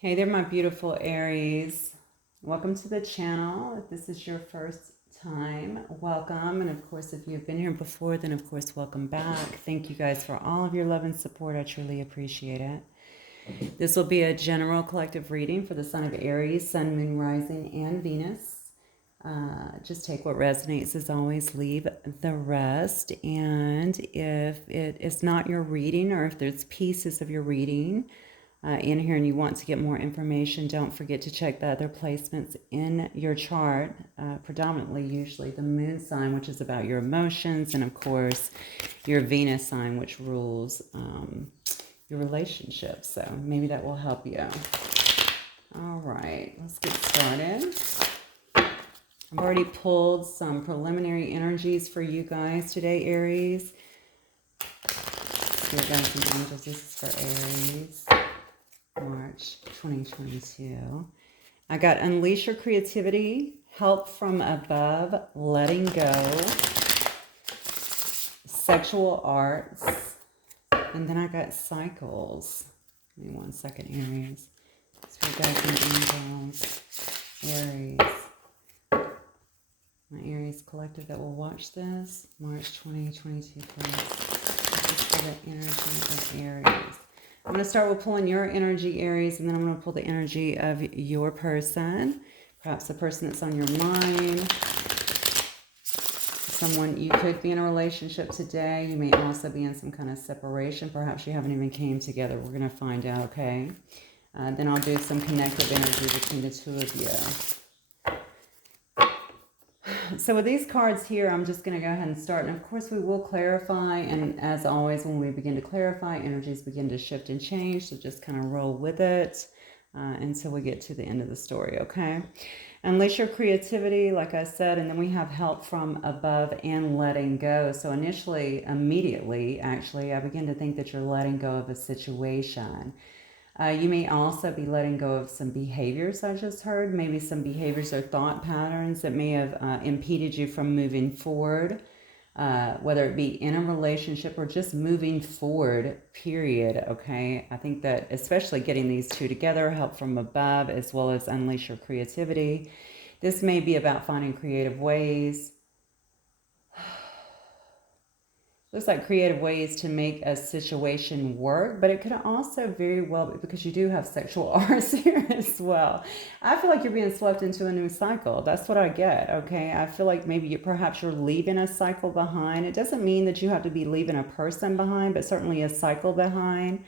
Hey there, my beautiful Aries. Welcome to the channel. If this is your first time, welcome. And of course, if you've been here before, then of course, welcome back. Thank you guys for all of your love and support. I truly appreciate it. This will be a general collective reading for the sign of Aries, Sun, Moon, Rising, and Venus. Just take what resonates as always, leave the rest. And if it is not your reading, or if there's pieces of your reading in here and you want to get more information, don't forget to check the other placements in your chart, predominantly usually the moon sign, which is about your emotions, and of course your Venus sign, which rules your relationships. So maybe that will help you. All right, let's get started. I've already pulled some preliminary energies for you guys today, Aries. Spirit guides and angels, this is for Aries. March 2022. I got unleash your creativity, help from above, letting go, sexual arts, and then I got cycles. Give me 1 second, Aries. Spirit guides and angels, Aries. My Aries collective that will watch this, March 2022, please. This is for the energy of Aries. I'm going to start with pulling your energy, Aries, and then I'm going to pull the energy of your person. Perhaps the person that's on your mind. Someone you could be in a relationship today. You may also be in some kind of separation. Perhaps you haven't even came together. We're going to find out, okay? Then I'll do some connective energy between the two of you. So with these cards here, I'm just going to go ahead and start. And of course, we will clarify. And as always, when we begin to clarify, energies begin to shift and change. So just kind of roll with it until we get to the end of the story, okay? Unleash your creativity, like I said, and then we have help from above and letting go. So immediately, actually, I begin to think that you're letting go of a situation. You may also be letting go of some behaviors I just heard, maybe some behaviors or thought patterns that may have impeded you from moving forward, whether it be in a relationship or just moving forward, period, okay? I think that especially getting these two together, help from above, as well as unleash your creativity. This may be about finding creative ways. Looks like creative ways to make a situation work, but it could also very well be because you do have sexual arts here as well. I feel like you're being swept into a new cycle. That's what I get, okay? I feel like maybe perhaps you're leaving a cycle behind. It doesn't mean that you have to be leaving a person behind, but certainly a cycle behind.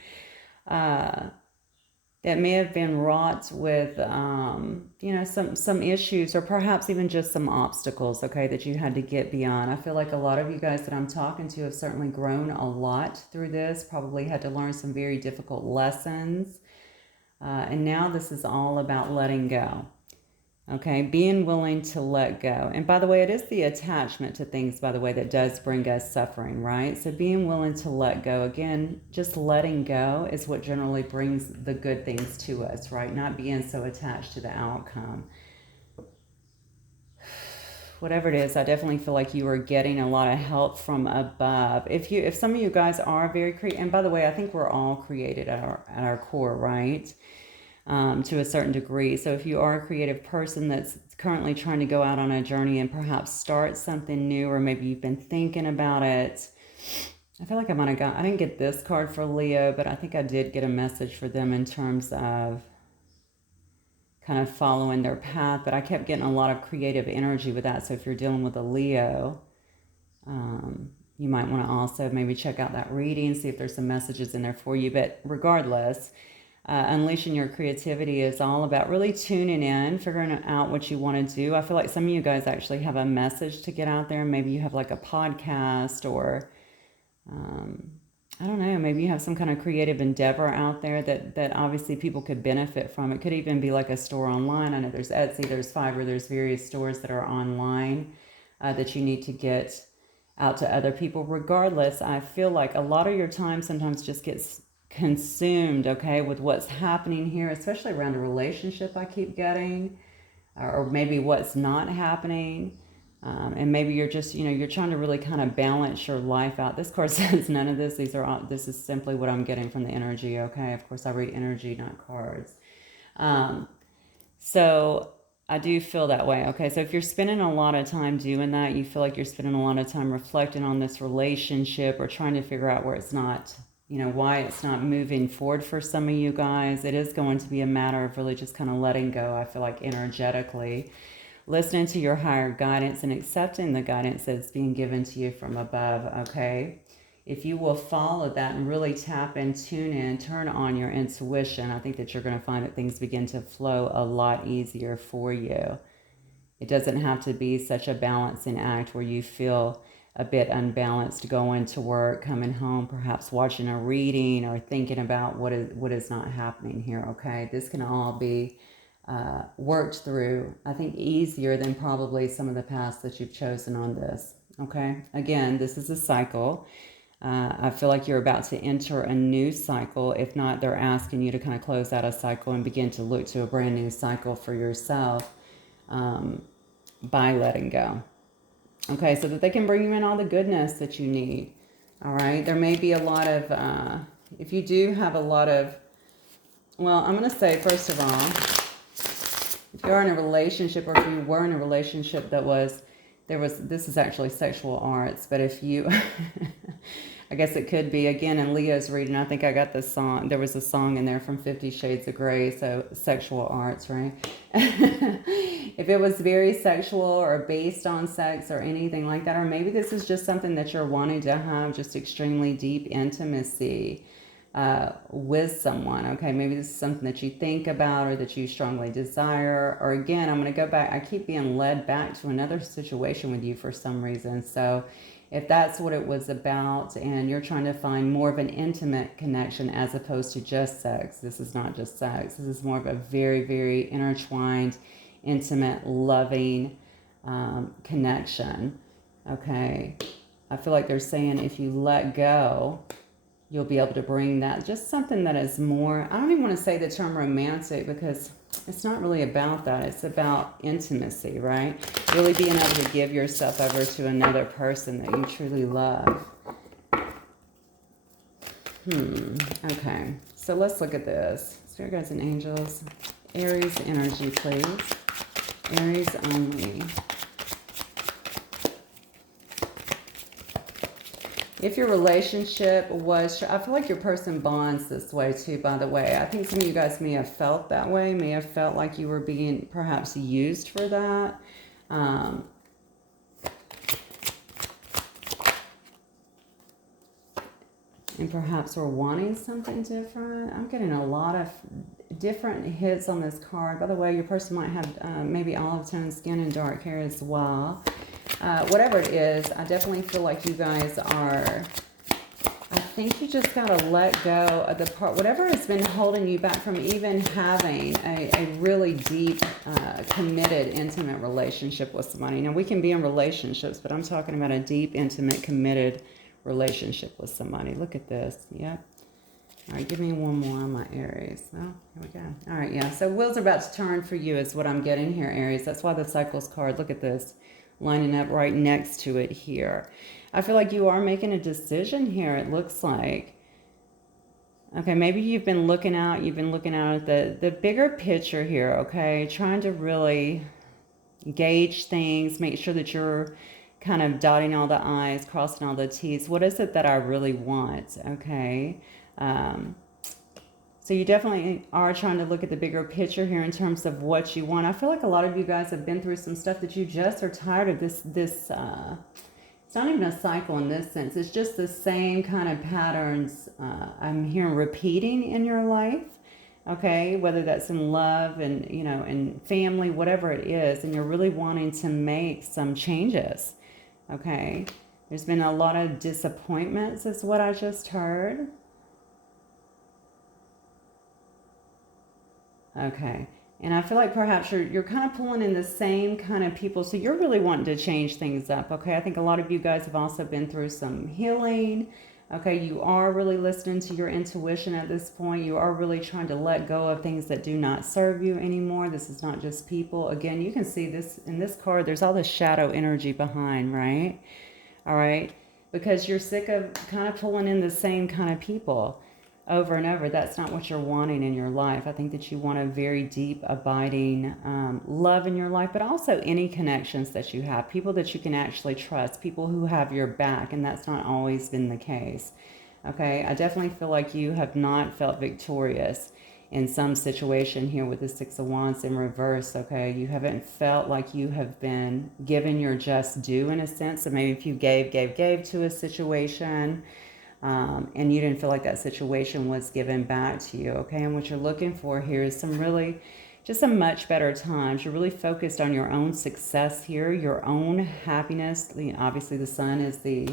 That may have been wrought with, some issues or perhaps even just some obstacles, okay, that you had to get beyond. I feel like a lot of you guys that I'm talking to have certainly grown a lot through this, probably had to learn some very difficult lessons. And now this is all about letting go. Okay, being willing to let go. And by the way, it is the attachment to things, by the way, that does bring us suffering, right? So being willing to let go. Again, just letting go is what generally brings the good things to us, right? Not being so attached to the outcome. Whatever it is, I definitely feel like you are getting a lot of help from above. If some of you guys are very creative, and by the way, I think we're all created at our core, right? To a certain degree. So if you are a creative person that's currently trying to go out on a journey and perhaps start something new, or maybe you've been thinking about it, I feel like I didn't get this card for Leo, but I think I did get a message for them in terms of kind of following their path, but I kept getting a lot of creative energy with that. So if you're dealing with a Leo, you might want to also maybe check out that reading, see if there's some messages in there for you. But regardless, unleashing your creativity is all about really tuning in, figuring out what you want to do. I feel like some of you guys actually have a message to get out there. Maybe you have like a podcast, or I don't know, maybe you have some kind of creative endeavor out there that obviously people could benefit from. It could even be like a store online. I know there's Etsy, there's Fiverr, there's various stores that are online that you need to get out to other people. Regardless, I feel like a lot of your time sometimes just gets consumed, okay, with what's happening here, especially around a relationship I keep getting, or maybe what's not happening. And maybe you're just, you're trying to really kind of balance your life out. This card says none of this. This is simply what I'm getting from the energy, okay? Of course, I read energy, not cards. So I do feel that way. Okay, so if you're spending a lot of time doing that, you feel like you're spending a lot of time reflecting on this relationship or trying to figure out where it's not, why it's not moving forward for some of you guys, it is going to be a matter of really just kind of letting go, I feel like energetically, listening to your higher guidance and accepting the guidance that's being given to you from above, okay? If you will follow that and really tap and tune in, turn on your intuition, I think that you're going to find that things begin to flow a lot easier for you. It doesn't have to be such a balancing act where you feel a bit unbalanced going to work, coming home, perhaps watching a reading or thinking about what is not happening here, okay? This can all be worked through, I think, easier than probably some of the paths that you've chosen on this, okay? Again, this is a cycle. I feel like you're about to enter a new cycle. If not, they're asking you to kind of close out a cycle and begin to look to a brand new cycle for yourself by letting go. Okay, so that they can bring you in all the goodness that you need. All right, there may be a lot of, if you do have a lot of, well, I'm going to say, first of all, if you're in a relationship or if you were in a relationship that was, this is actually sexual arts, but if you, I guess it could be, again, in Leo's reading, I think I got this song, there was a song in there from 50 Shades of Grey, so sexual arts, right? If it was very sexual or based on sex or anything like that, or maybe this is just something that you're wanting to have, just extremely deep intimacy with someone, okay? Maybe this is something that you think about or that you strongly desire, or again, I'm going to go back, I keep being led back to another situation with you for some reason. So if that's what it was about and you're trying to find more of an intimate connection as opposed to just sex, this is not just sex, this is more of a very, very intertwined, intimate, loving connection, okay? I feel like they're saying if you let go, you'll be able to bring that, just something that is more, I don't even want to say the term romantic because it's not really about that. It's about intimacy, right? Really being able to give yourself over to another person that you truly love. Okay, so let's look at this. Spirit guides and angels. Aries energy, please. Aries only. If your relationship was, I feel like your person bonds this way too, by the way. I think some of you guys may have felt that way, may have felt like you were being perhaps used for that. And perhaps we're wanting something different. I'm getting a lot of different hits on this card. By the way, your person might have maybe olive tone skin and dark hair as well. Whatever it is, I definitely feel like you guys are, I think you just got to let go of the part, whatever has been holding you back from even having a really deep, committed, intimate relationship with somebody. Now, we can be in relationships, but I'm talking about a deep, intimate, committed relationship with somebody. Look at this. Yep. All right, give me one more on my Aries. Oh, here we go. All right, yeah. So wheels are about to turn for you is what I'm getting here, Aries. That's why the Cycles card, look at this, lining up right next to it here. I feel like you are making a decision here, it looks like. Okay, maybe you've been looking out at the bigger picture here, okay? Trying to really gauge things, make sure that you're kind of dotting all the I's, crossing all the T's. What is it that I really want, okay? So you definitely are trying to look at the bigger picture here in terms of what you want. I feel like a lot of you guys have been through some stuff that you just are tired of this, it's not even a cycle in this sense. It's just the same kind of patterns I'm hearing repeating in your life, okay? Whether that's in love and, in family, whatever it is, and you're really wanting to make some changes, okay? There's been a lot of disappointments is what I just heard. Okay. And I feel like perhaps you're kind of pulling in the same kind of people. So you're really wanting to change things up. Okay. I think a lot of you guys have also been through some healing. Okay. You are really listening to your intuition at this point. You are really trying to let go of things that do not serve you anymore. This is not just people. Again, you can see this in this card. There's all this shadow energy behind, right? All right. Because you're sick of kind of pulling in the same kind of people. over and over, that's not what you're wanting in your life. I think that you want a very deep, abiding love in your life, but also any connections that you have, people that you can actually trust, people who have your back, and that's not always been the case. Okay, I definitely feel like you have not felt victorious in some situation here with the Six of Wands in reverse. Okay, you haven't felt like you have been given your just due in a sense. So maybe if you gave to a situation, and you didn't feel like that situation was given back to you, okay? And what you're looking for here is just some much better times. You're really focused on your own success here, your own happiness. Obviously, the Sun is the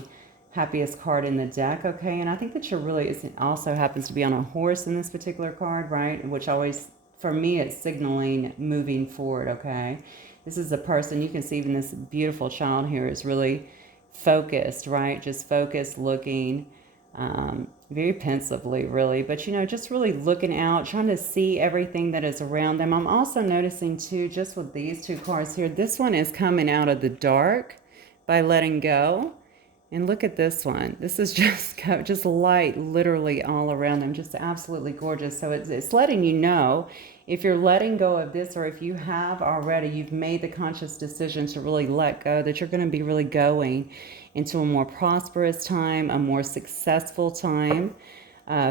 happiest card in the deck, okay? And I think that it also happens to be on a horse in this particular card, right? Which always, for me, it's signaling moving forward, okay? This is a person, you can see even this beautiful child here is really focused, right? Just focused, looking, very pensively, really, but just really looking out, trying to see everything that is around them. I'm also noticing too, just with these two cards here, this one is coming out of the dark by letting go. And look at this one. This is just light literally all around them, just absolutely gorgeous. So it's letting you know, if you're letting go of this, or if you have already, you've made the conscious decision to really let go, that you're going to be really going into a more prosperous time, a more successful time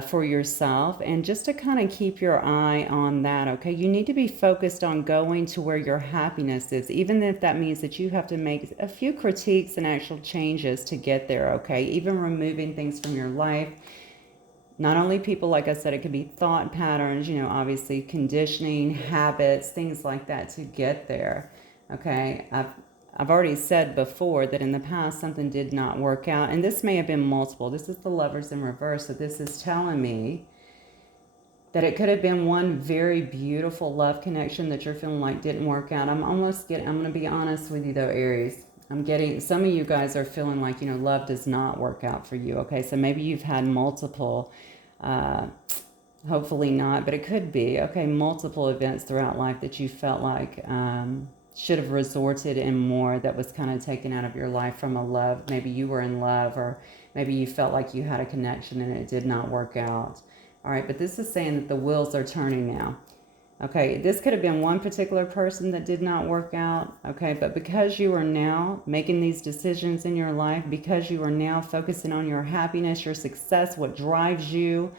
for yourself, and just to kind of keep your eye on that, okay? You need to be focused on going to where your happiness is, even if that means that you have to make a few critiques and actual changes to get there, okay? Even removing things from your life. Not only people, like I said, it could be thought patterns, obviously conditioning, habits, things like that to get there, okay? I've already said before that in the past something did not work out, and this may have been multiple. This is the Lovers in reverse, so this is telling me that it could have been one very beautiful love connection that you're feeling like didn't work out. I'm going to be honest with you though, Aries. I'm getting, some of you guys are feeling like, love does not work out for you, okay? So maybe you've had multiple, hopefully not, but it could be, okay, multiple events throughout life that you felt like should have resorted in more, that was kind of taken out of your life from a love. Maybe you were in love, or maybe you felt like you had a connection and it did not work out. All right, but this is saying that the wheels are turning now. Okay, this could have been one particular person that did not work out, okay, but because you are now making these decisions in your life, because you are now focusing on your happiness, your success, what drives you,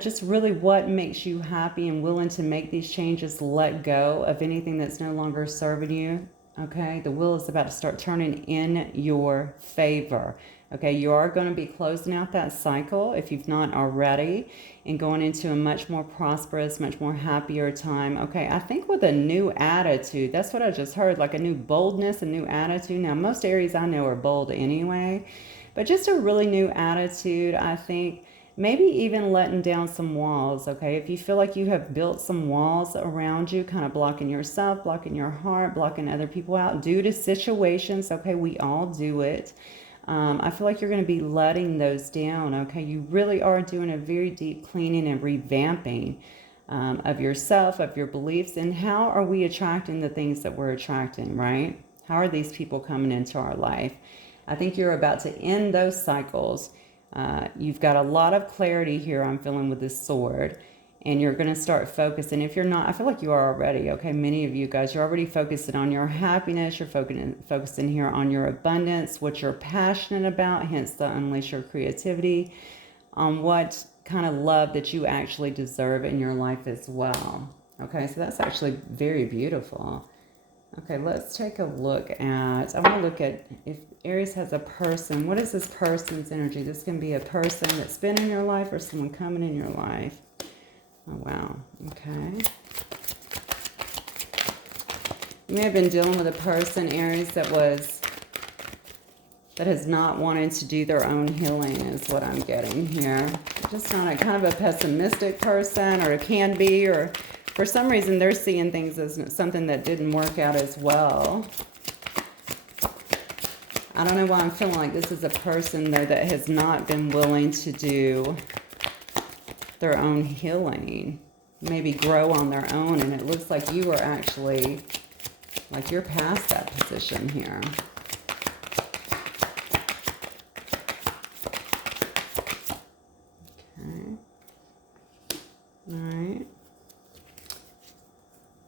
just really what makes you happy and willing to make these changes, let go of anything that's no longer serving you, okay? The wheel is about to start turning in your favor, okay? You are going to be closing out that cycle, if you've not already, and going into a much more prosperous, much more happier time, okay? I think with a new attitude, that's what I just heard, like a new boldness, a new attitude. Now, most Aries I know are bold anyway, but just a really new attitude, I think. Maybe even letting down some walls, okay? If you feel like you have built some walls around you, kind of blocking yourself, blocking your heart, blocking other people out due to situations, okay? We all do it. I feel like you're going to be letting those down, okay? You really are doing a very deep cleaning and revamping of yourself, of your beliefs, and how are we attracting the things that we're attracting, right? How are these people coming into our life? I think you're about to end those cycles. You've got a lot of clarity here, I'm feeling, with this sword, and you're going to start focusing. If you're not, I feel like you are already, okay? Many of you guys, you're already focusing on your happiness. You're focusing here on your abundance, what you're passionate about, hence the unleash your creativity, on what kind of love that you actually deserve in your life as well. Okay, so that's actually very beautiful. Okay, let's take a look at, I want to look at if Aries has a person. What is this person's energy? This can be a person that's been in your life or someone coming in your life. Oh, wow. Okay. You may have been dealing with a person, Aries, that has not wanted to do their own healing is what I'm getting here. Just not a kind of a pessimistic person, or it can be, or for some reason they're seeing things as something that didn't work out as well. I don't know why I'm feeling like this is a person, though, that has not been willing to do their own healing. Maybe grow on their own, and it looks like you are actually, like you're past that position here.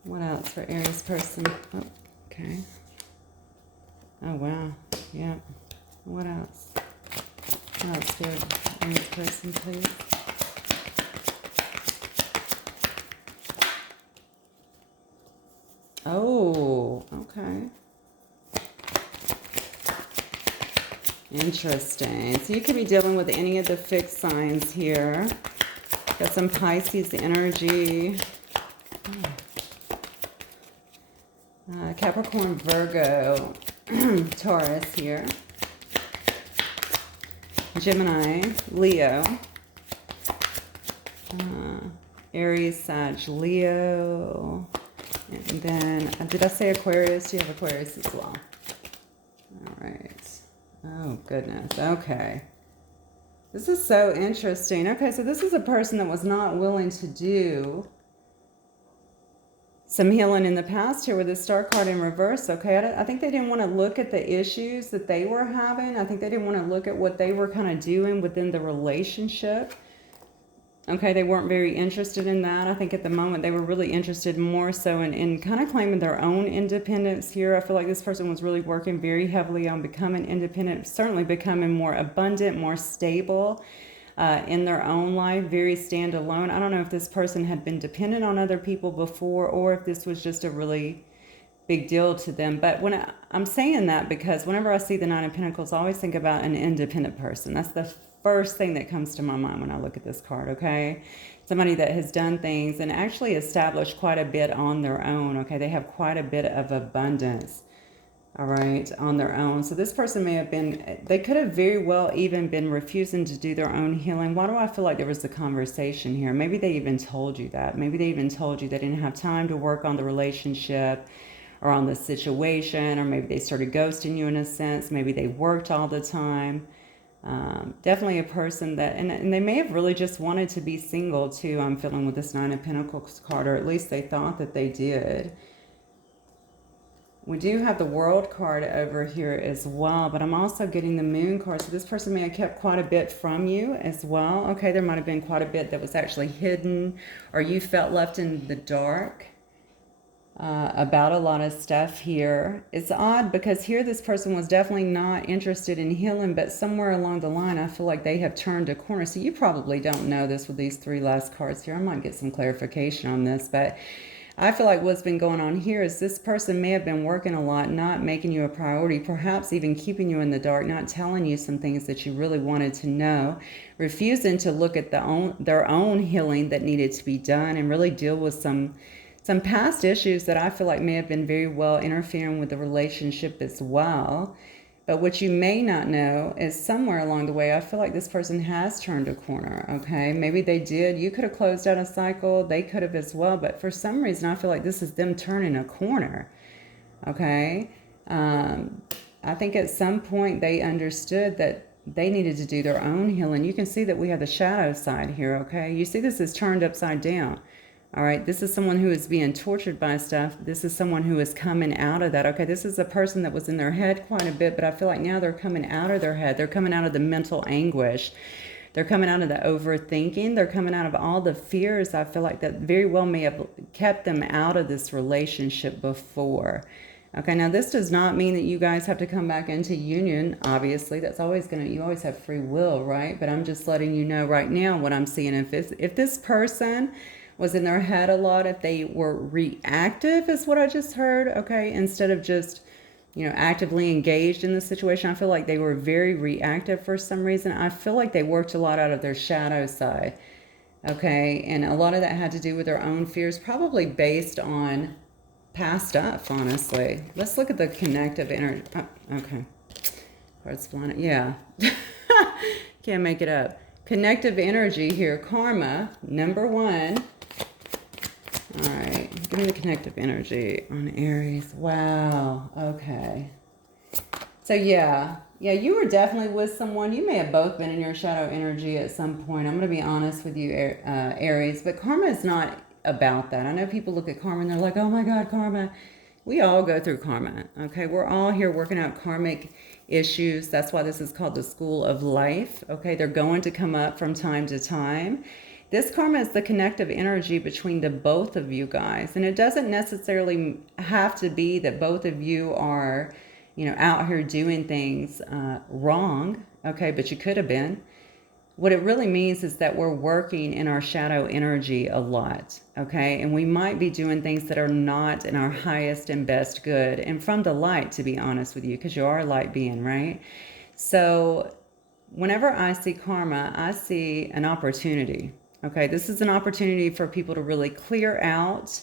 What else for Aries person? Oh, okay. Oh, wow. Yeah. What else? What else, dear Aries person, please? Oh, okay. Interesting. So you could be dealing with any of the fixed signs here. Got some Pisces energy. Capricorn, Virgo, Taurus here. Gemini, Leo. Aries, Sag, Leo. And then, did I say Aquarius? You have Aquarius as well. All right. Oh, goodness. Okay. This is so interesting. Okay, so this is a person that was not willing to do some healing in the past here with the Star card in reverse. Okay, I think they didn't want to look at the issues that they were having. I think they didn't want to look at what they were kind of doing within the relationship. Okay, they weren't very interested in that. I think at the moment they were really interested more so in kind of claiming their own independence here. I feel like this person was really working very heavily on becoming independent, certainly becoming more abundant, more stable in their own life, very standalone. I don't know if this person had been dependent on other people before or if this was just a really big deal to them. But when I'm saying that because whenever I see the Nine of Pentacles, I always think about an independent person. That's the first thing that comes to my mind when I look at this card, okay? Somebody that has done things and actually established quite a bit on their own, okay? They have quite a bit of abundance, all right, on their own. So this person may have been, they could have very well even been refusing to do their own healing. Why do I feel like there was a conversation here? Maybe they even told you that. Maybe they even told you they didn't have time to work on the relationship or on the situation, or maybe they started ghosting you in a sense. Maybe they worked all the time. Definitely a person that, and they may have really just wanted to be single too. I'm feeling with this Nine of Pentacles card, or at least they thought that they did. We do have the World card over here as well, but I'm also getting the Moon card. So this person may have kept quite a bit from you as well. Okay, there might have been quite a bit that was actually hidden, or you felt left in the dark about a lot of stuff here. It's odd because here this person was definitely not interested in healing, but somewhere along the line I feel like they have turned a corner. So you probably don't know this with these three last cards here. I might get some clarification on this, but I feel like what's been going on here is this person may have been working a lot, not making you a priority, perhaps even keeping you in the dark, not telling you some things that you really wanted to know, refusing to look at their own healing that needed to be done and really deal with some past issues that I feel like may have been very well interfering with the relationship as well. But what you may not know is somewhere along the way, I feel like this person has turned a corner, okay? Maybe they did. You could have closed out a cycle. They could have as well. But for some reason, I feel like this is them turning a corner, okay? I think at some point they understood that they needed to do their own healing. You can see that we have the shadow side here, okay? You see this is turned upside down. All right, this is someone who is being tortured by stuff. This is someone who is coming out of that. Okay, this is a person that was in their head quite a bit, but I feel like now they're coming out of their head. They're coming out of the mental anguish. They're coming out of the overthinking. They're coming out of all the fears. I feel like that very well may have kept them out of this relationship before. Okay, now this does not mean that you guys have to come back into union. Obviously, that's always you always have free will, right? But I'm just letting you know right now what I'm seeing. If this person was in their head a lot, if they were reactive is what I just heard, okay, instead of just, actively engaged in the situation. I feel like they were very reactive for some reason. I feel like they worked a lot out of their shadow side, okay, and a lot of that had to do with their own fears, probably based on past stuff, honestly. Let's look at the connective energy. Oh, okay, cards flying. Yeah. Can't make it up. Connective energy here, karma, number one. All right, give me the connective energy on Aries. Wow, okay. So yeah, you were definitely with someone. You may have both been in your shadow energy at some point. I'm going to be honest with you, Aries, but karma is not about that. I know people look at karma and they're like, oh my God, karma. We all go through karma, okay? We're all here working out karmic issues. That's why this is called the school of life, okay? They're going to come up from time to time. This karma is the connective energy between the both of you guys. And it doesn't necessarily have to be that both of you are, you know, out here doing things wrong. Okay, but you could have been. What it really means is that we're working in our shadow energy a lot, okay? And we might be doing things that are not in our highest and best good, and from the light, to be honest with you, because you are a light being, right? So whenever I see karma, I see an opportunity, okay? This is an opportunity for people to really clear out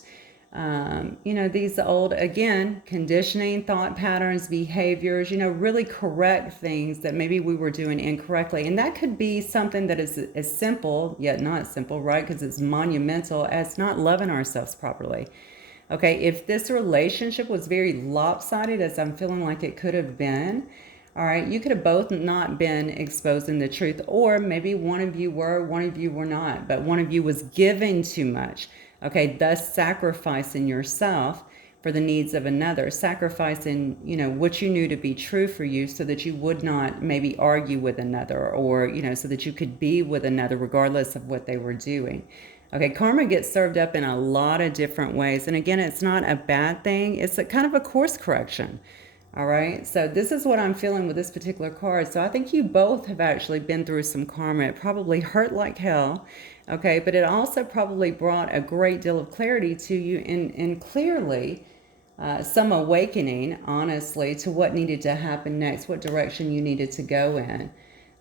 you know, these old, again, conditioning, thought patterns, behaviors, you know, really correct things that maybe we were doing incorrectly. And that could be something that is as simple, yet not simple, right? Because it's monumental as not loving ourselves properly. Okay, if this relationship was very lopsided, as I'm feeling like it could have been, all right, you could have both not been exposing the truth, or maybe one of you were, one of you were not, but one of you was giving too much. Okay, thus sacrificing yourself for the needs of another, sacrificing, you know, what you knew to be true for you so that you would not maybe argue with another, or, you know, so that you could be with another regardless of what they were doing. Okay, karma gets served up in a lot of different ways. And again, it's not a bad thing. It's a kind of a course correction. All right, so this is what I'm feeling with this particular card. So I think you both have actually been through some karma. It probably hurt like hell, okay, but it also probably brought a great deal of clarity to you, and clearly some awakening, honestly, to what needed to happen next, what direction you needed to go in.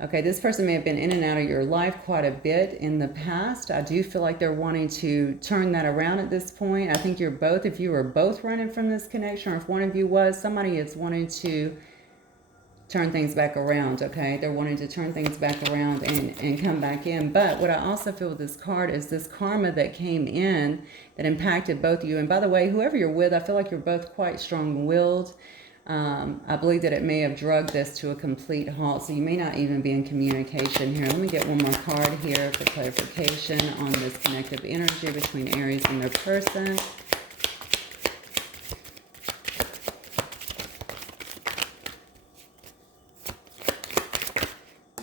Okay, this person may have been in and out of your life quite a bit in the past. I do feel like they're wanting to turn that around at this point. I think you're both, if you were both running from this connection, or if one of you was, somebody is wanting to turn things back around, okay? They're wanting to turn things back around and come back in. But what I also feel with this card is this karma that came in that impacted both of you. And by the way, whoever you're with, I feel like you're both quite strong-willed. I believe that it may have drugged this to a complete halt, so you may not even be in communication here. Let me get one more card here for clarification on this connective energy between Aries and their person.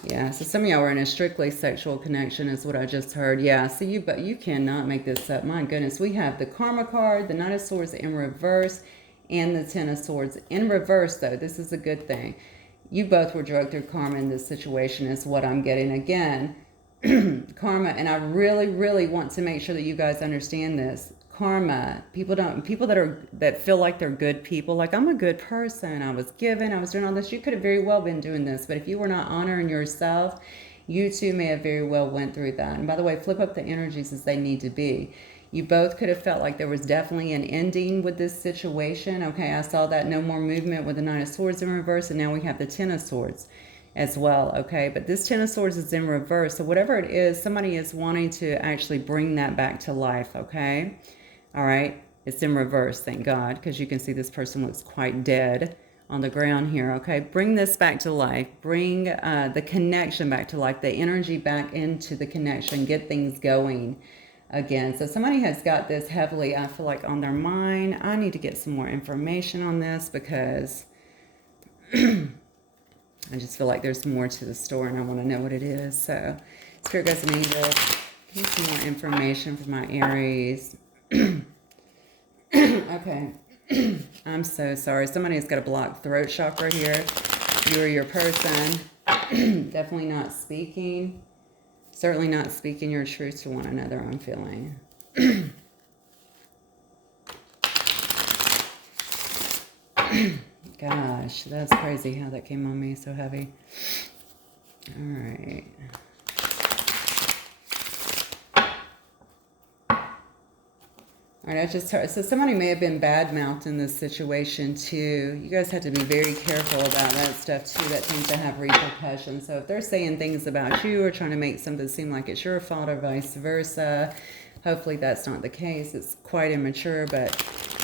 Yeah, so some of y'all are in a strictly sexual connection is what I just heard. Yeah, so but you cannot make this up. My goodness, we have the Karma card, the Knight of Swords in reverse, and the Ten of Swords in reverse, though. This is a good thing. You both were drugged through karma in this situation is what I'm getting. Again, karma, and I really, really want to make sure that you guys understand this. Karma, people that feel like they're good people, like I'm a good person, I was given, I was doing all this. You could have very well been doing this, but if you were not honoring yourself, you too may have very well went through that. And by the way, flip up the energies as they need to be. You both could have felt like there was definitely an ending with this situation. Okay, I saw that no more movement with the Nine of Swords in reverse, and now we have the Ten of Swords as well, okay? But this Ten of Swords is in reverse, so whatever it is, somebody is wanting to actually bring that back to life, okay? All right, it's in reverse, thank God, because you can see this person looks quite dead on the ground here, okay? Bring this back to life. Bring the connection back to life, the energy back into the connection, get things going again. So somebody has got this heavily, I feel like, on their mind. I need to get some more information on this because I just feel like there's more to the story and I want to know what it is. So Spirit, guides, and angels, give me some more information for my Aries. Okay. I'm so sorry. Somebody has got a blocked throat chakra here. You or your person. Definitely not speaking. Certainly not speaking your truth to one another, I'm feeling. Gosh, that's crazy how that came on me so heavy. All right. All right, I just heard, so somebody may have been bad-mouthed in this situation too. You guys have to be very careful about that stuff too. That tends to have repercussions. So if they're saying things about you or trying to make something seem like it's your fault or vice versa, hopefully that's not the case. It's quite immature, but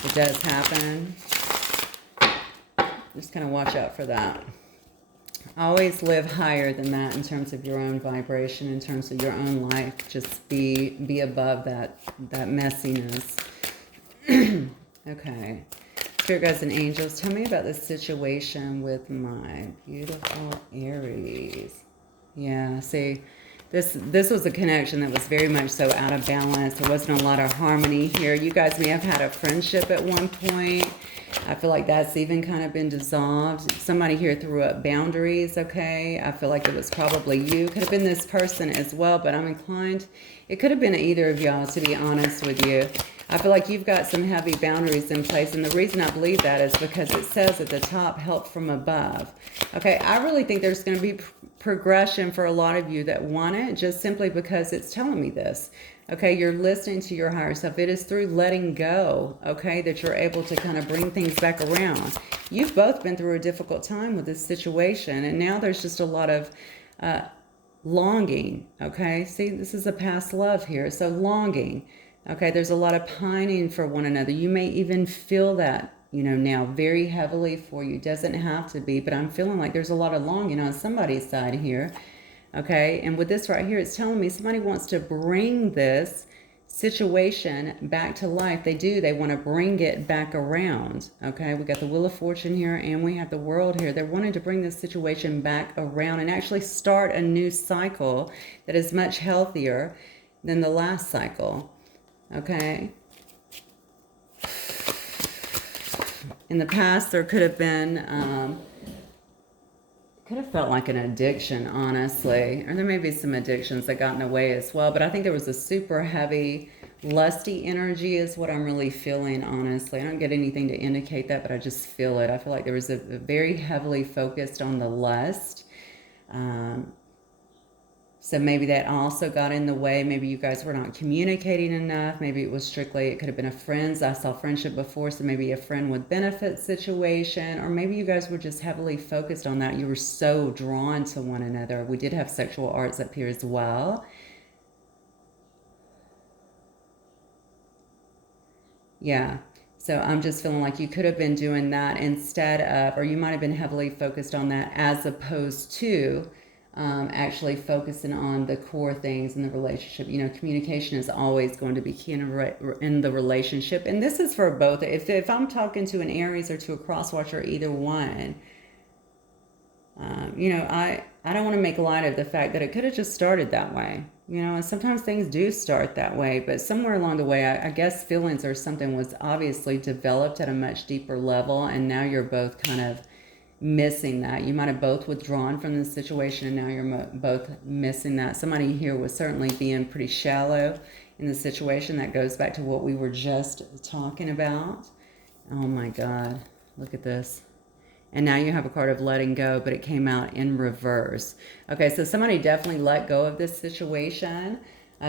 it does happen. Just kind of watch out for that. Always live higher than that in terms of your own vibration, in terms of your own life. Just be above that messiness. Okay. Spirit, guides, and angels, tell me about this situation with my beautiful Aries. Yeah, see, This was a connection that was very much so out of balance. There wasn't a lot of harmony here. You guys may have had a friendship at one point. I feel like that's even kind of been dissolved. Somebody here threw up boundaries, okay? I feel like it was probably you. Could have been this person as well, but I'm inclined. It could have been either of y'all, to be honest with you. I feel like you've got some heavy boundaries in place, and the reason I believe that is because it says at the top, help from above. Okay, I really think there's going to be progression for a lot of you that want it, just simply because it's telling me this. Okay, you're listening to your higher self. It is through letting go, okay, that you're able to kind of bring things back around. You've both been through a difficult time with this situation, and now there's just a lot of longing, okay? See, this is a past love here, so longing. Okay, there's a lot of pining for one another. You may even feel that, you know, now very heavily for you. Doesn't have to be, but I'm feeling like there's a lot of longing on somebody's side here. Okay, and with this right here, it's telling me somebody wants to bring this situation back to life. They do. They want to bring it back around. Okay, we got the Wheel of Fortune here, and we have the World here. They're wanting to bring this situation back around and actually start a new cycle that is much healthier than the last cycle. Okay. In the past, there could have been, could have felt like an addiction, honestly. Or there may be some addictions that got in the way as well. But I think there was a super heavy, lusty energy is what I'm really feeling, honestly. I don't get anything to indicate that, but I just feel it. I feel like there was a very heavily focused on the lust. So maybe that also got in the way. Maybe you guys were not communicating enough. Maybe it was strictly, it could have been a friend's. I saw friendship before, so maybe a friend with benefits situation. Or maybe you guys were just heavily focused on that. You were so drawn to one another. We did have sexual arts up here as well. Yeah. So I'm just feeling like you could have been doing that instead of, or you might have been heavily focused on that as opposed to actually focusing on the core things in the relationship. You know, communication is always going to be key in the relationship. And this is for both. If I'm talking to an Aries or to a cross watcher, either one, you know, I don't want to make light of the fact that it could have just started that way. You know, and sometimes things do start that way, but somewhere along the way, I guess feelings or something was obviously developed at a much deeper level, and now you're both kind of missing that. You might have both withdrawn from the situation, and now you're both missing that. Somebody here was certainly being pretty shallow in the situation. That goes back to what we were just talking about. Oh my God, look at this. And now you have a card of letting go, but it came out in reverse. Okay, so somebody definitely let go of this situation.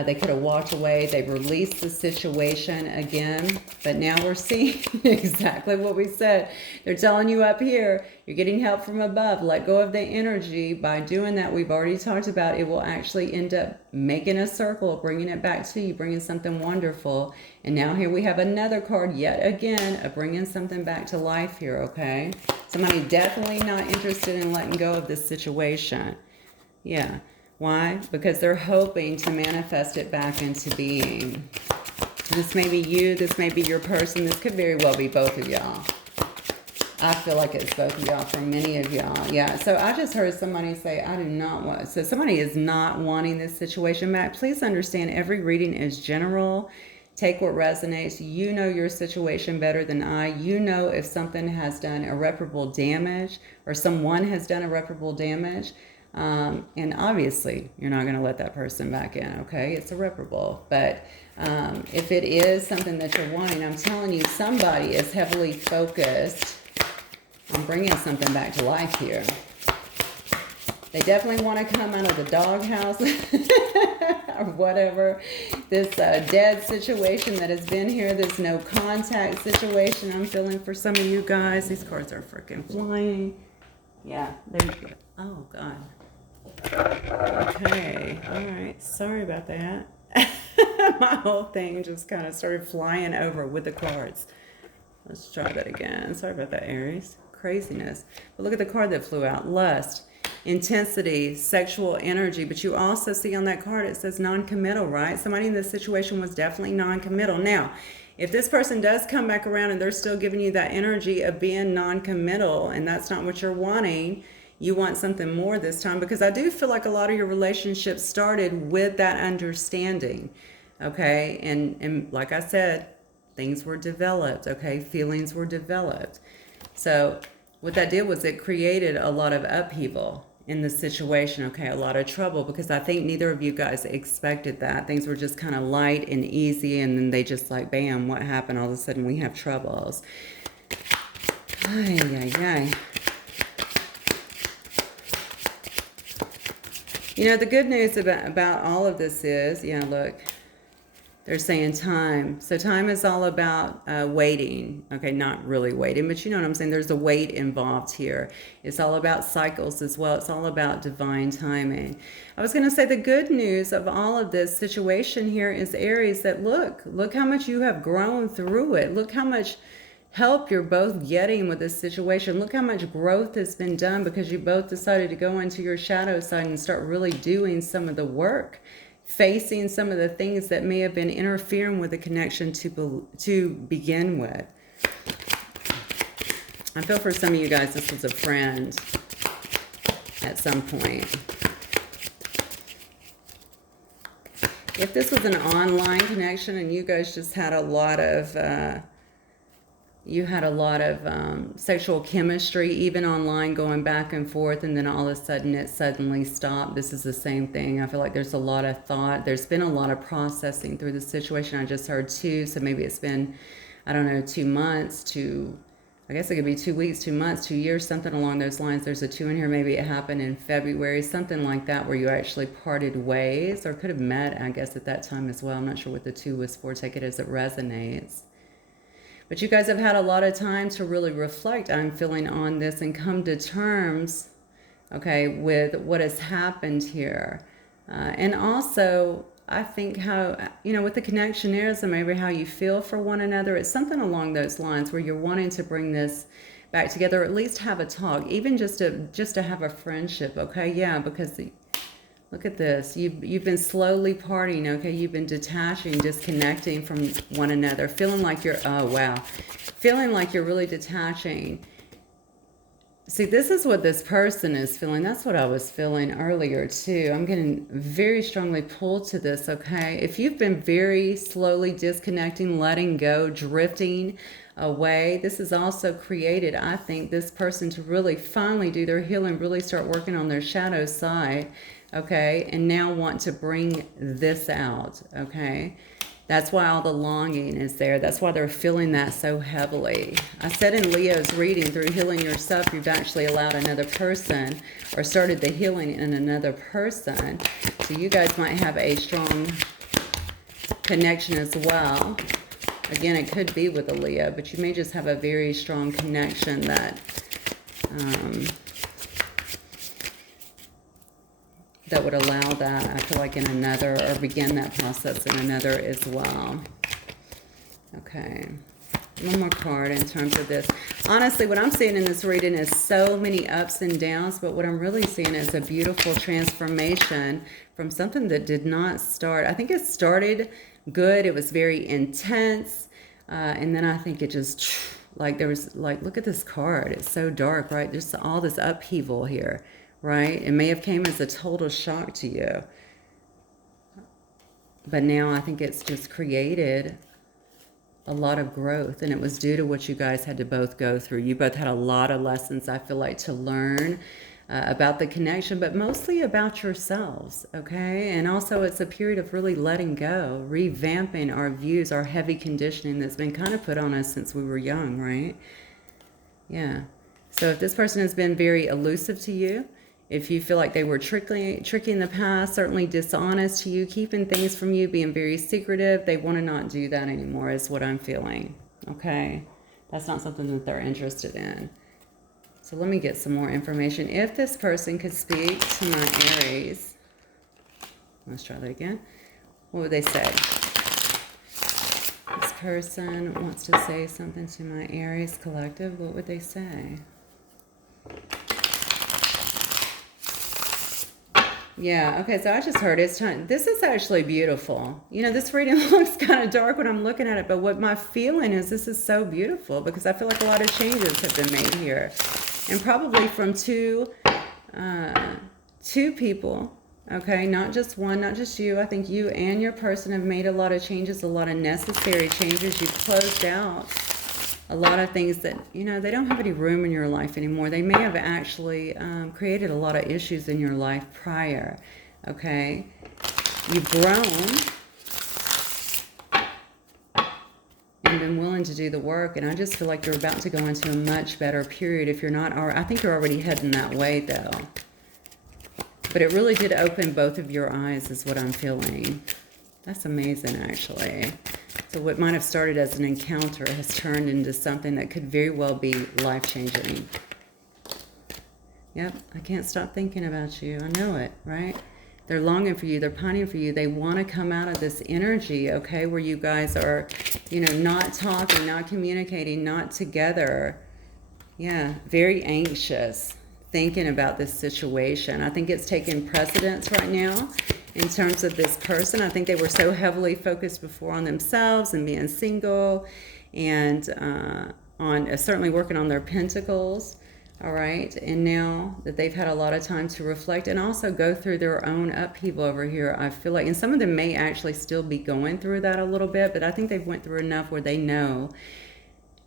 They could have walked away. They released the situation again. But now we're seeing exactly what we said. They're telling you up here, you're getting help from above. Let go of the energy. By doing that, we've already talked about, it will actually end up making a circle, bringing it back to you, bringing something wonderful. And now here we have another card yet again of bringing something back to life here, okay? Somebody definitely not interested in letting go of this situation. Yeah. Why? Because they're hoping to manifest it back into being. This may be you. This may be your person. This could very well be both of y'all. I feel like it's both of y'all for many of y'all. Yeah, so I just heard somebody say, I do not want. So somebody is not wanting this situation back. Please understand, every reading is general. Take what resonates. You know your situation better than I. You know if something has done irreparable damage or someone has done irreparable damage. And obviously, you're not going to let that person back in, okay? It's irreparable. But if it is something that you're wanting, I'm telling you, somebody is heavily focused on bringing something back to life here. They definitely want to come out of the doghouse or whatever. This dead situation that has been here, this no contact situation I'm feeling for some of you guys. These cards are freaking flying. Yeah, there you go. Oh, God. Okay, all right. Sorry about that. My whole thing just kind of started flying over with the cards. Let's try that again. Sorry about that, Aries. Craziness. But look at the card that flew out. Lust, intensity, sexual energy. But you also see on that card it says non-committal, right? Somebody in this situation was definitely non-committal. Now, if this person does come back around and they're still giving you that energy of being non-committal and that's not what you're wanting, you want something more this time, because I do feel like a lot of your relationships started with that understanding, okay? And like I said, things were developed, okay? Feelings were developed. So what that did was it created a lot of upheaval in the situation, okay? A lot of trouble, because I think neither of you guys expected that. Things were just kind of light and easy, and then they just like, bam, what happened? All of a sudden we have troubles. Ay, ay, ay. You know, the good news about all of this is, yeah, look, they're saying time. So time is all about waiting. Okay, not really waiting, but you know what I'm saying? There's a wait involved here. It's all about cycles as well. It's all about divine timing. I was going to say the good news of all of this situation here is, Aries, that look how much you have grown through it. Look how much help you're both getting with this situation. Look how much growth has been done because you both decided to go into your shadow side and start really doing some of the work, facing some of the things that may have been interfering with the connection to begin with. I feel for some of you guys this was a friend at some point. If this was an online connection and you guys just had a lot of sexual chemistry, even online, going back and forth, and then all of a sudden it suddenly stopped. This is the same thing. I feel like there's a lot of thought. There's been a lot of processing through the situation. I just heard 2, so maybe it's been, I don't know, 2 months, I guess it could be 2 weeks, 2 months, 2 years, something along those lines. There's a 2 in here. Maybe it happened in February, something like that, where you actually parted ways, or could have met, I guess, at that time as well. I'm not sure what the 2 was for. Take it as it resonates. But you guys have had a lot of time to really reflect, I'm feeling, on this and come to terms, okay, with what has happened here. And also, I think how, you know, with the connection is, and maybe how you feel for one another, it's something along those lines where you're wanting to bring this back together, or at least have a talk, even just to have a friendship, okay? Yeah, because look at this. You've been slowly parting, okay? You've been detaching, disconnecting from one another, feeling like you're, oh, wow. Feeling like you're really detaching. See, this is what this person is feeling. That's what I was feeling earlier, too. I'm getting very strongly pulled to this, okay? If you've been very slowly disconnecting, letting go, drifting away, this has also created, I think, this person to really finally do their healing, really start working on their shadow side, okay, and now want to bring this out, okay? That's why all the longing is there. That's why they're feeling that so heavily. I said in Leo's reading, through healing yourself, you've actually allowed another person, or started the healing in another person. So you guys might have a strong connection as well. Again, it could be with a Leo, but you may just have a very strong connection that that would allow that, I feel like, in another, or begin that process in another as well. Okay. One more card in terms of this. Honestly, what I'm seeing in this reading is so many ups and downs, but what I'm really seeing is a beautiful transformation from something that did not start. I think it started good. It was very intense. And then I think it just, like, there was, like, look at this card. It's so dark, right? There's all this upheaval here. Right? It may have came as a total shock to you. But now I think it's just created a lot of growth. And it was due to what you guys had to both go through. You both had a lot of lessons, I feel like, to learn about the connection, but mostly about yourselves, okay? And also it's a period of really letting go, revamping our views, our heavy conditioning that's been kind of put on us since we were young, right? Yeah. So if this person has been very elusive to you, if you feel like they were tricky in the past, certainly dishonest to you, keeping things from you, being very secretive, they want to not do that anymore is what I'm feeling, okay? That's not something that they're interested in. So let me get some more information. If this person could speak to my Aries, let's try that again. What would they say? This person wants to say something to my Aries collective. What would they say? Yeah, okay, so I just heard it's time. This is actually beautiful. You know, this reading looks kind of dark when I'm looking at it, but what my feeling is, this is so beautiful because I feel like a lot of changes have been made here. And probably from two two people, okay, not just one, not just you. I think you and your person have made a lot of changes, a lot of necessary changes. You've closed out a lot of things that, you know, they don't have any room in your life anymore. They may have actually created a lot of issues in your life prior, okay? You've grown and been willing to do the work, and I just feel like you're about to go into a much better period. If you're not, I think you're already heading that way, though. But it really did open both of your eyes, is what I'm feeling. That's amazing, actually. So what might have started as an encounter has turned into something that could very well be life-changing. Yep, I can't stop thinking about you. I know it, right? They're longing for you. They're pining for you. They want to come out of this energy, okay, where you guys are, you know, not talking, not communicating, not together. Yeah, very anxious, thinking about this situation. I think it's taking precedence right now in terms of this person. I think they were so heavily focused before on themselves and being single and on certainly working on their pentacles. All right, and now that they've had a lot of time to reflect and also go through their own upheaval over here, I feel like, and some of them may actually still be going through that a little bit, but I think they've went through enough where they know.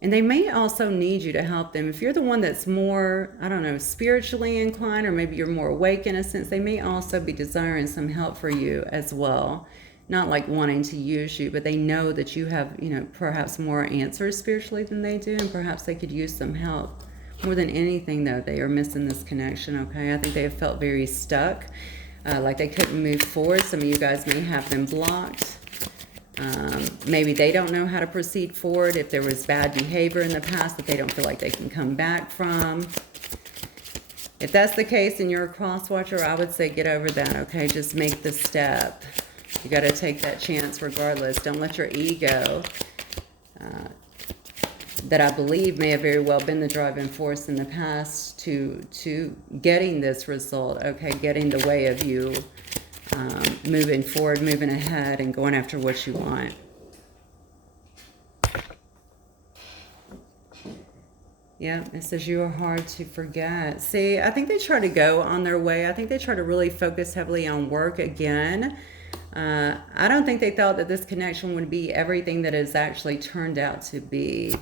And they may also need you to help them. If you're the one that's more, I don't know, spiritually inclined, or maybe you're more awake in a sense, they may also be desiring some help for you as well. Not like wanting to use you, but they know that you have, you know, perhaps more answers spiritually than they do, and perhaps they could use some help. More than anything, though, they are missing this connection, okay? I think they have felt very stuck, like they couldn't move forward. Some of you guys may have them blocked. Maybe they don't know how to proceed forward if there was bad behavior in the past that they don't feel like they can come back from. If that's the case and you're a cross watcher, I would say get over that, okay? Just make the step. You got to take that chance regardless. Don't let your ego that I believe may have very well been the driving force in the past to getting this result, okay, getting the way of you moving forward, moving ahead, and going after what you want. Yeah, it says you are hard to forget. See, I think they try to go on their way. I think they try to really focus heavily on work again. I don't think they thought that this connection would be everything that it's actually turned out to be.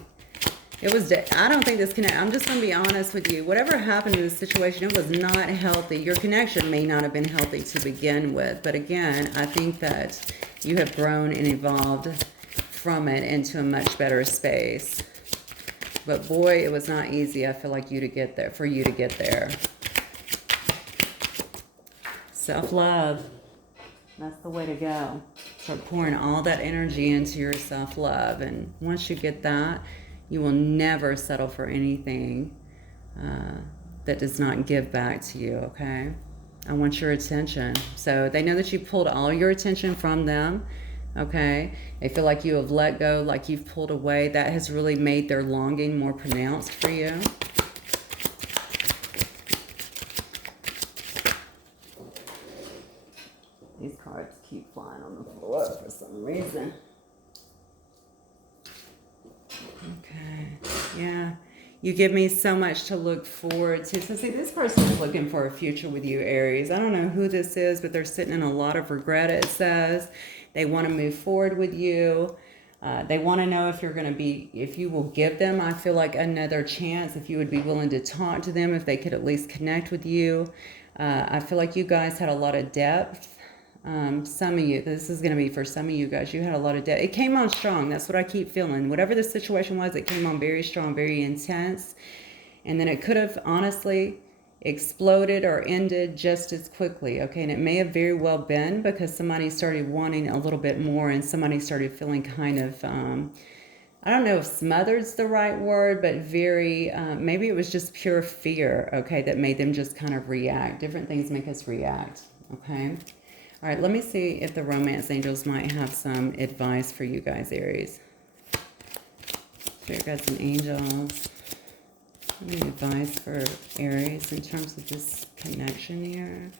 It was, I don't think this connection, I'm just going to be honest with you. Whatever happened in this situation, it was not healthy. Your connection may not have been healthy to begin with. But again, I think that you have grown and evolved from it into a much better space. But boy, it was not easy, I feel like, you to get there, for you to get there. Self-love. That's the way to go. Start pouring all that energy into your self-love. And once you get that, you will never settle for anything that does not give back to you, okay? I want your attention. So they know that you pulled all your attention from them, okay? They feel like you have let go, like you've pulled away. That has really made their longing more pronounced for you. These cards keep flying on the floor for some reason. Okay, yeah. You give me so much to look forward to. So see, this person is looking for a future with you, Aries. I don't know who this is, but they're sitting in a lot of regret, it says. They want to move forward with you. They want to know if you're going to be, if you will give them, I feel like, another chance, if you would be willing to talk to them, if they could at least connect with you. I feel like you guys had a lot of depth. Some of you, this is going to be for some of you guys, you had a lot of depth. It came on strong. That's what I keep feeling. Whatever the situation was, it came on very strong, very intense. And then it could have honestly exploded or ended just as quickly. Okay. And it may have very well been because somebody started wanting a little bit more and somebody started feeling kind of, I don't know if smothered's the right word, but very, maybe it was just pure fear. Okay. That made them just kind of react. Different things make us react. Okay. All right, let me see if the romance angels might have some advice for you guys, Aries. Spirit guides and angels. Any advice for Aries in terms of this connection here?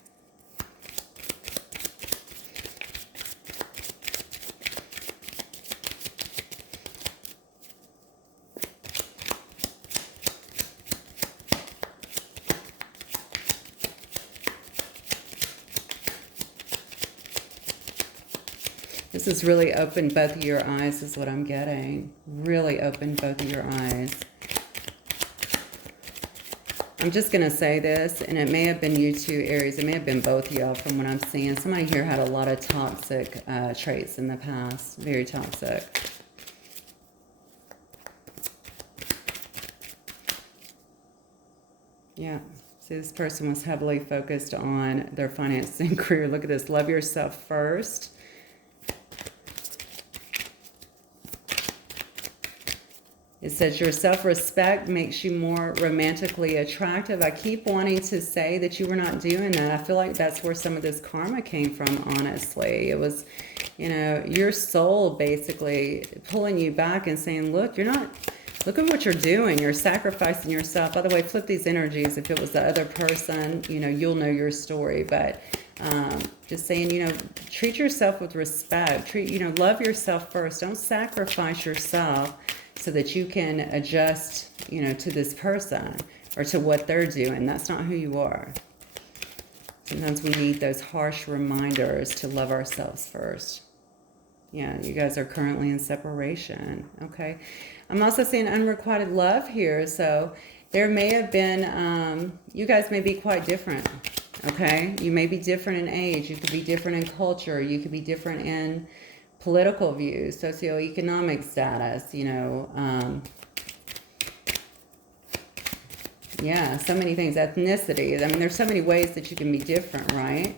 This has really opened both of your eyes is what I'm getting. Really opened both of your eyes. I'm just going to say this, and it may have been you too, Aries. It may have been both of y'all from what I'm seeing. Somebody here had a lot of toxic traits in the past. Very toxic. Yeah. See, this person was heavily focused on their finances and career. Look at this. Love yourself first. It says your self-respect makes you more romantically attractive. I keep wanting to say that you were not doing that. I feel like that's where some of this karma came from, honestly. It was, you know, your soul basically pulling you back and saying, look, you're not, look at what you're doing. You're sacrificing yourself. By the way, flip these energies. If it was the other person, you know, you'll know your story. But just saying, you know, treat yourself with respect. Treat, you know, love yourself first. Don't sacrifice yourself so that you can adjust, you know, to this person or to what they're doing. That's not who you are. Sometimes we need those harsh reminders to love ourselves first. Yeah, you guys are currently in separation, okay? I'm also seeing unrequited love here, so there may have been, you guys may be quite different, okay? You may be different in age, you could be different in culture, you could be different in political views, socioeconomic status, you know, yeah, so many things, ethnicity. I mean, there's so many ways that you can be different, right?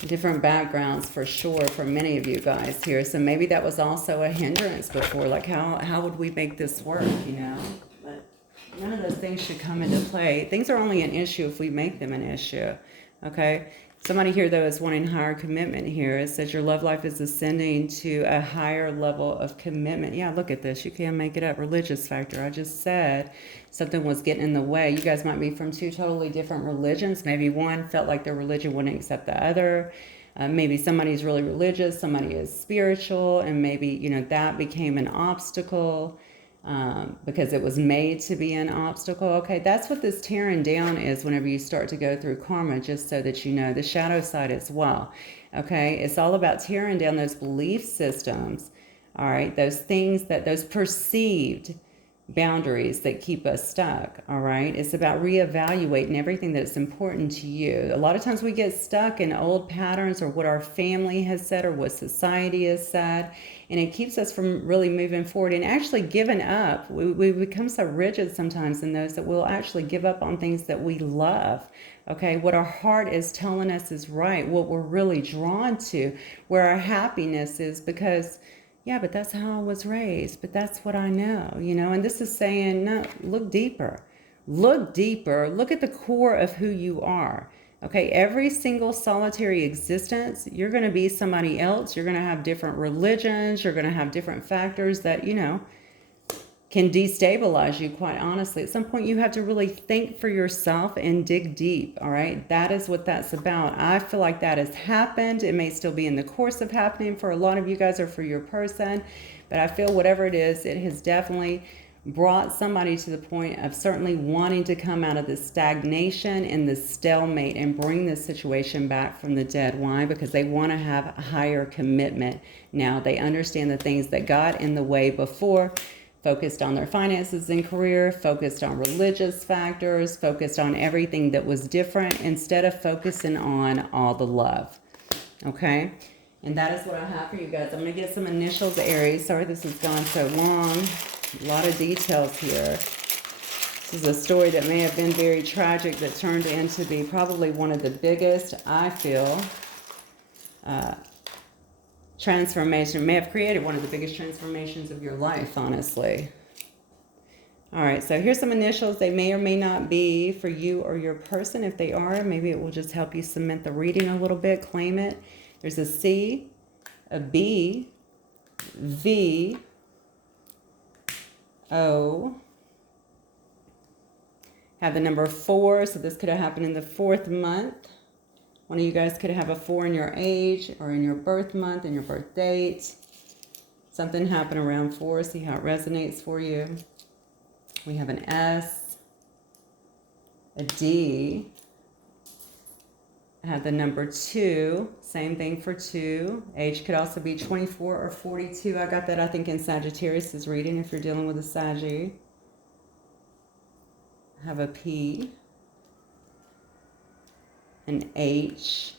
Different backgrounds for sure for many of you guys here. So maybe that was also a hindrance before, like how would we make this work, you know? But none of those things should come into play. Things are only an issue if we make them an issue, okay? Somebody here, though, is wanting higher commitment here. It says your love life is ascending to a higher level of commitment. Yeah, look at this. You can't make it up. Religious factor. I just said something was getting in the way. You guys might be from two totally different religions. Maybe one felt like their religion wouldn't accept the other. Maybe somebody's really religious, somebody is spiritual, and maybe, you know, that became an obstacle. Because it was made to be an obstacle. Okay, that's what this tearing down is whenever you start to go through karma, just so that you know the shadow side as well. Okay, it's all about tearing down those belief systems, all right, those things that, those perceived boundaries that keep us stuck, all right? It's about reevaluating everything that's important to you. A lot of times we get stuck in old patterns or what our family has said or what society has said, and it keeps us from really moving forward and actually giving up. We become so rigid sometimes in those that we'll actually give up on things that we love, okay? What our heart is telling us is right, what we're really drawn to, where our happiness is, because yeah, but that's how I was raised, but that's what I know, you know, and this is saying, no, look deeper, look deeper, look at the core of who you are, okay? Every single solitary existence, you're going to be somebody else, you're going to have different religions, you're going to have different factors that, you know, can destabilize you, quite honestly. At some point, you have to really think for yourself and dig deep, all right? That is what that's about. I feel like that has happened. It may still be in the course of happening for a lot of you guys or for your person, but I feel whatever it is, it has definitely brought somebody to the point of certainly wanting to come out of this stagnation and this stalemate and bring this situation back from the dead. Why? Because they want to have a higher commitment now. They understand the things that got in the way before, focused on their finances and career, focused on religious factors, focused on everything that was different instead of focusing on all the love. Okay? And that is what I have for you guys. I'm going to get some initials, Aries. Sorry this has gone so long. A lot of details here. This is a story that may have been very tragic that turned into be probably one of the biggest, I feel, transformation, may have created one of the biggest transformations of your life, honestly. All right, so here's some initials. They may or may not be for you or your person. If they are, maybe it will just help you cement the reading a little bit, claim it. There's a C, a B, V, O. Have the number 4, so this could have happened in the 4th month. One of you guys could have a 4 in your age or in your birth month and your birth date. Something happened around 4. See how it resonates for you. We have an S, a D, I have the number 2, same thing for 2. Age could also be 24 or 42. I got that, I think, in Sagittarius' reading if you're dealing with a Saggy. I have a P, an H,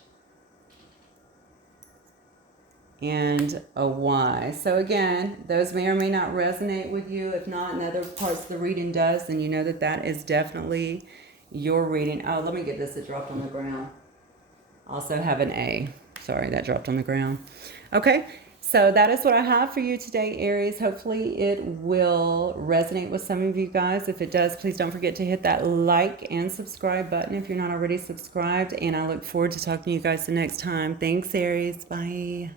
and a Y. So again, those may or may not resonate with you. If not, in other parts of the reading does, then you know that that is definitely your reading. Oh, let me get this. It dropped on the ground. Also have an A. Sorry, that dropped on the ground. Okay, so that is what I have for you today, Aries. Hopefully it will resonate with some of you guys. If it does, please don't forget to hit that like and subscribe button if you're not already subscribed. And I look forward to talking to you guys the next time. Thanks, Aries. Bye.